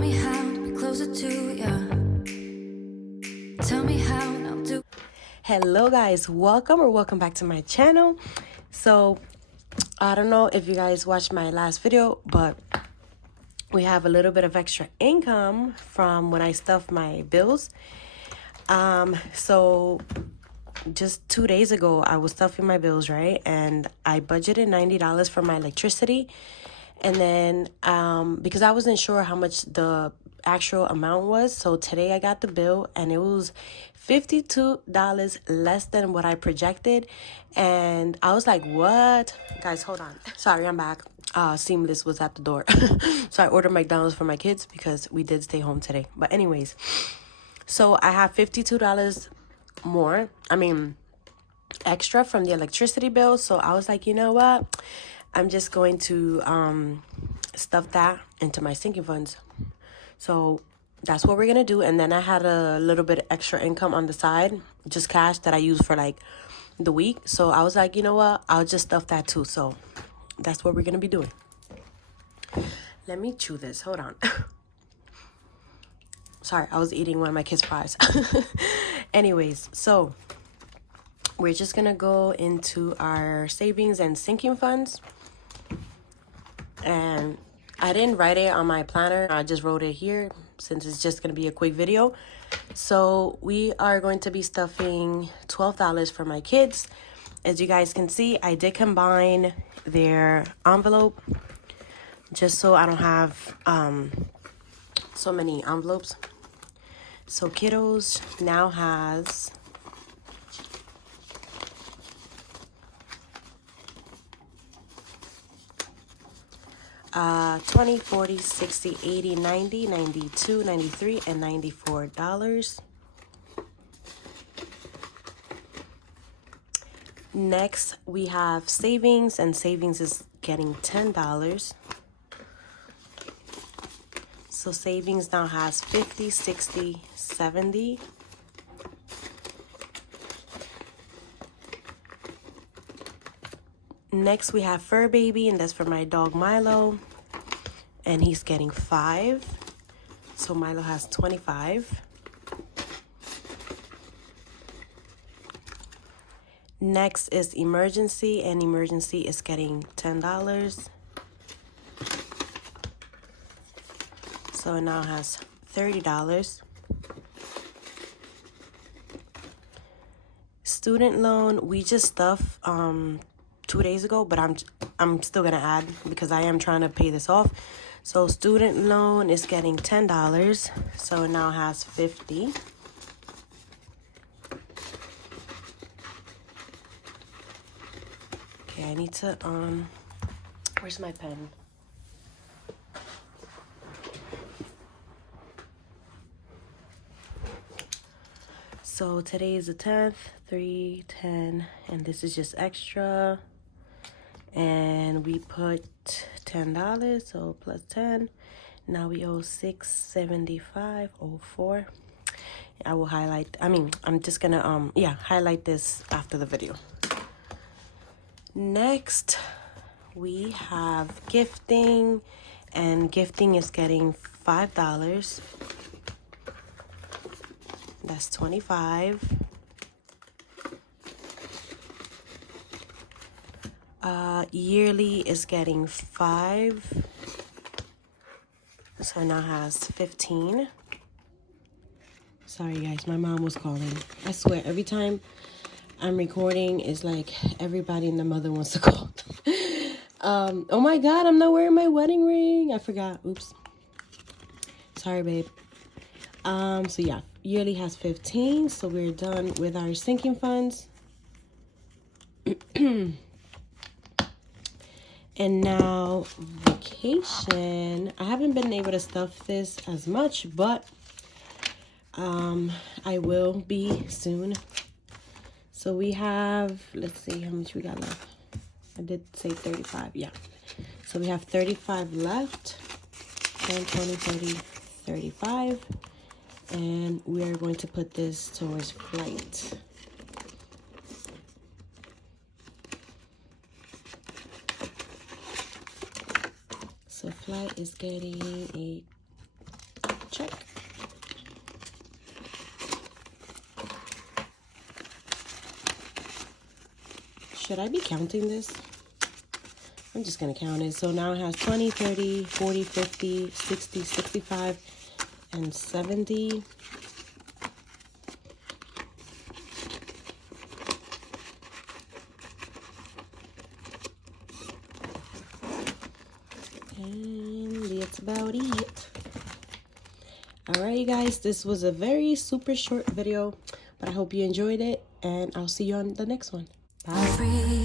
me how to be closer to you. Tell me how and I'll do. Hello guys, welcome back to my channel. So I don't know if you guys watched my last video, but we have a little bit of extra income from when I stuffed my bills. So just 2 days ago I was stuffing my bills, right? And I budgeted $90 for my electricity. And then because I wasn't sure how much the actual amount was, so today I got the bill and it was $52 less than what I projected. And I was like, what? Guys, hold on. Sorry, I'm back. Seamless was at the door. So I ordered McDonald's for my kids because we did stay home today. But anyways, so I have $52 more, extra from the electricity bill. So I was like, you know what? I'm just going to stuff that into my sinking funds. So that's what we're going to do. And then I had a little bit of extra income on the side, just cash that I use for like the week. So I was like, you know what? I'll just stuff that too. So that's what we're going to be doing. Let me chew this. Hold on. Sorry, I was eating one of my kids' fries. Anyways, so we're just going to go into our savings and sinking funds. And I didn't write it on my planner. I just wrote it here since it's just going to be a quick video. So we are going to be stuffing $12 for my kids. As you guys can see, I did combine their envelope just so I don't have so many envelopes. So kiddos now has 20, 40, 60, 80, 90, 92, 93, and $94. Next, we have savings, and savings is getting $10. So savings now has 50, 60, 70. Next, we have Fur Baby, and that's for my dog Milo, and he's getting 5. So Milo has 25. Next is Emergency, and Emergency is getting $10. So it now has $30. Student loan, we just stuffed 2 days ago, but I'm still gonna add because I am trying to pay this off. So student loan is getting $10, so it now has 50. Okay, I need to where's my pen? So today is the 10th, 3, 10, and this is just extra. And we put $10, so plus 10. Now we owe $675.04. I will highlight, I'm just gonna highlight this after the video. Next, we have gifting, and gifting is getting $5. That's 25. Yearly is getting 5. So now has 15. Sorry guys, my mom was calling. I swear, every time I'm recording, it's like everybody and the mother wants to call. Oh my God, I'm not wearing my wedding ring. I forgot. Oops. Sorry, babe. So yeah, yearly has 15. So we're done with our sinking funds. And now vacation. I haven't been able to stuff this as much, but I will be soon. So we have, let's see how much we got left. I did say 35, yeah. So we have 35 left. 10, 20, 30, 35. And we are going to put this towards flight. So flight is getting check. Should I be counting this? I'm just gonna count it. So now it has 20, 30, 40, 50, 60, 65, and 70. And that's about it. Alright guys, this was a very super short video, but I hope you enjoyed it, and I'll see you on the next one. Bye. Free.